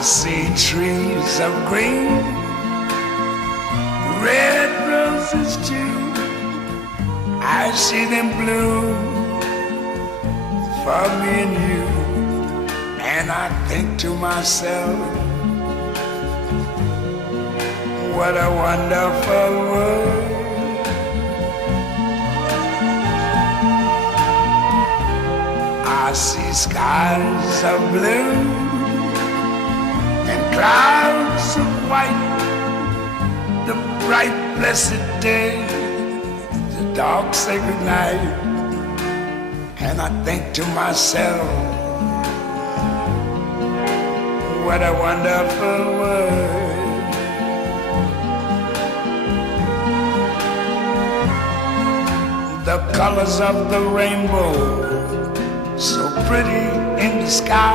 I see trees of green, red roses too. I see them bloom for me and you. And I think to myself, what a wonderful world. I see skies of blue and clouds of white, the bright blessed day, the dark sacred night. And I think to myself, what a wonderful world. The colors of the rainbow, so pretty in the sky,